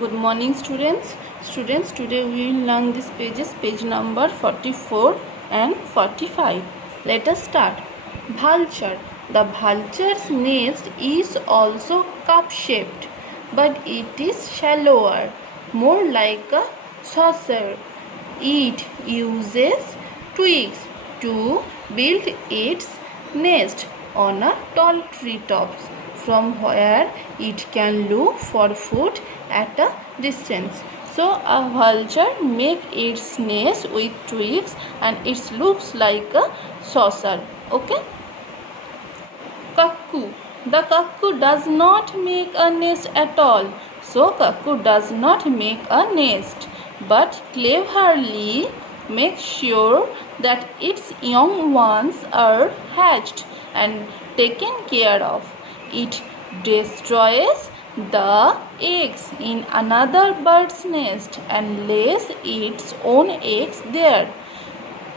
Good morning, students. Students, today we will learn these pages, page number 44 and 45. Let us start. Vulture. The vulture's nest is also cup-shaped, but it is shallower, more like a saucer. It uses twigs to build its nest on a tall tree tops, from where it can look for food at a distance. So a vulture make its nest with twigs and it looks like a saucer. Okay. Cuckoo. The cuckoo does not make a nest at all. So cuckoo does not make a nest, but cleverly makes sure that its young ones are hatched and taken care of. It destroys the eggs in another bird's nest and lays its own eggs there.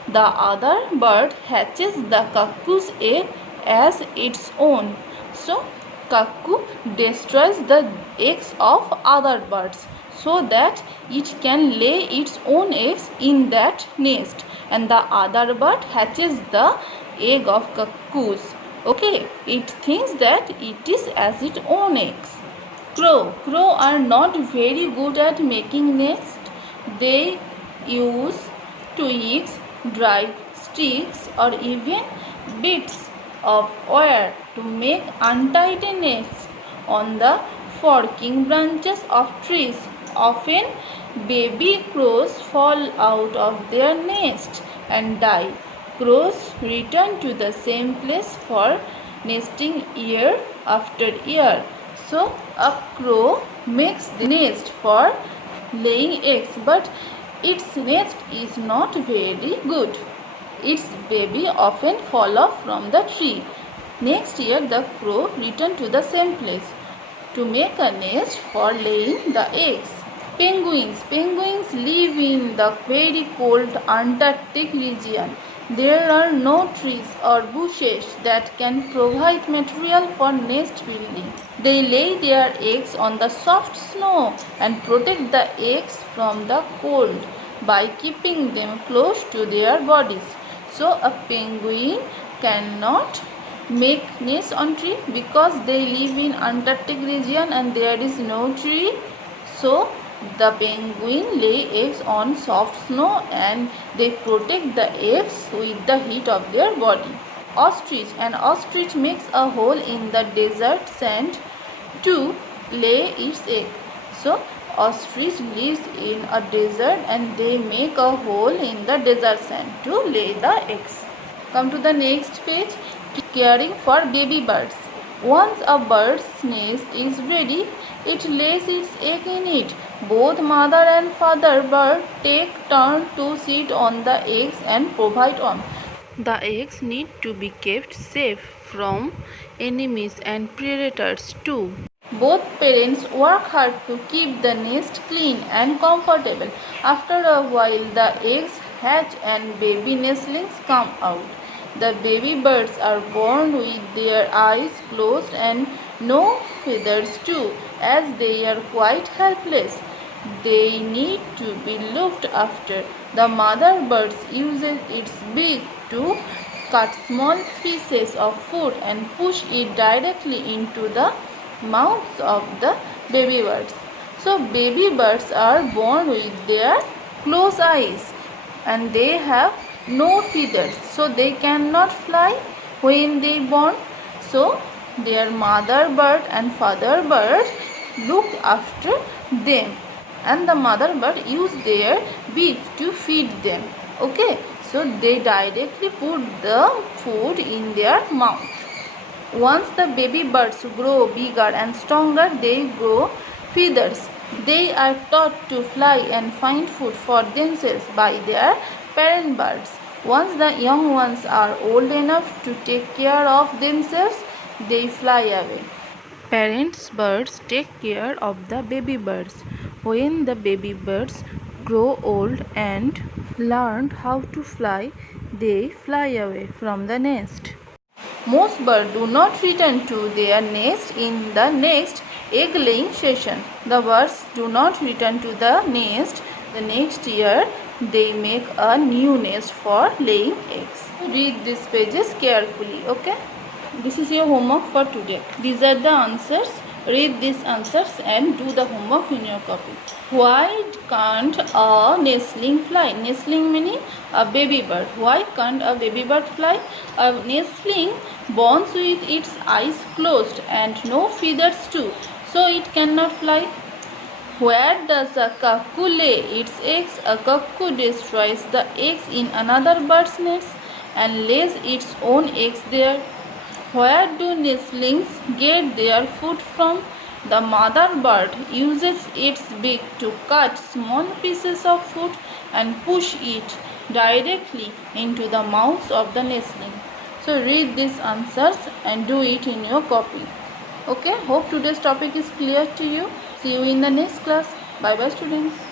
The other bird hatches the cuckoo's egg as its own. So, cuckoo destroys the eggs of other birds so that it can lay its own eggs in that nest, and the other bird hatches the egg of cuckoos. Okay, it thinks that it is as its own eggs. Crow. Crow are not very good at making nests. They use twigs, dry sticks, or even bits of wire to make untidy nests on the forking branches of trees. Often, baby crows fall out of their nest and die. Crows return to the same place for nesting year after year. So, a crow makes the nest for laying eggs, but its nest is not very good. Its baby often fall off from the tree. Next year, the crow return to the same place to make a nest for laying the eggs. Penguins. Penguins live in the very cold Antarctic region. There are no trees or bushes that can provide material for nest building. They lay their eggs on the soft snow and protect the eggs from the cold by keeping them close to their bodies. So a penguin cannot make nest on tree because they live in Antarctic region and there is no tree. So the penguin lay eggs on soft snow and they protect the eggs with the heat of their body. Ostrich. An ostrich makes a hole in the desert sand to lay its egg. So ostrich lives in a desert and they make a hole in the desert sand to lay the eggs. Come to the next page. Caring for baby birds. Once a bird's nest is ready, it lays its egg in it. Both mother and father bird take turn to sit on the eggs and provide warmth. The eggs need to be kept safe from enemies and predators too. Both parents work hard to keep the nest clean and comfortable. After a while, the eggs hatch and baby nestlings come out. The baby birds are born with their eyes closed and no feathers too, as they are quite helpless. They need to be looked after. The mother bird uses its beak to cut small pieces of food and push it directly into the mouths of the baby birds. So baby birds are born with their closed eyes and they have no feathers, so they cannot fly when they born. So their mother bird and father bird look after them, and the mother bird use their beak to feed them. Okay, so they directly put the food in their mouth. Once the baby birds grow bigger and stronger, they grow feathers. They are taught to fly and find food for themselves by their parent birds. Once the young ones are old enough to take care of themselves, they fly away. Parents birds take care of the baby birds. When the baby birds grow old and learn how to fly, they fly away from the nest. Most birds do not return to their nest in the next egg laying session. The birds do not return to the nest the next year. They make a new nest for laying eggs. Read these pages carefully, okay? This is your homework for today. These are the answers. Read these answers and do the homework in your copy. Why can't a nestling fly? Nestling meaning a baby bird. Why can't a baby bird fly? A nestling borns with its eyes closed and no feathers too, so it cannot fly. Where does a cuckoo lay its eggs? A cuckoo destroys the eggs in another bird's nest and lays its own eggs there. Where do nestlings get their food from? The mother bird uses its beak to cut small pieces of food and push it directly into the mouths of the nestling. So read these answers and do it in your copy. Okay, hope today's topic is clear to you. See you in the next class. Bye bye students.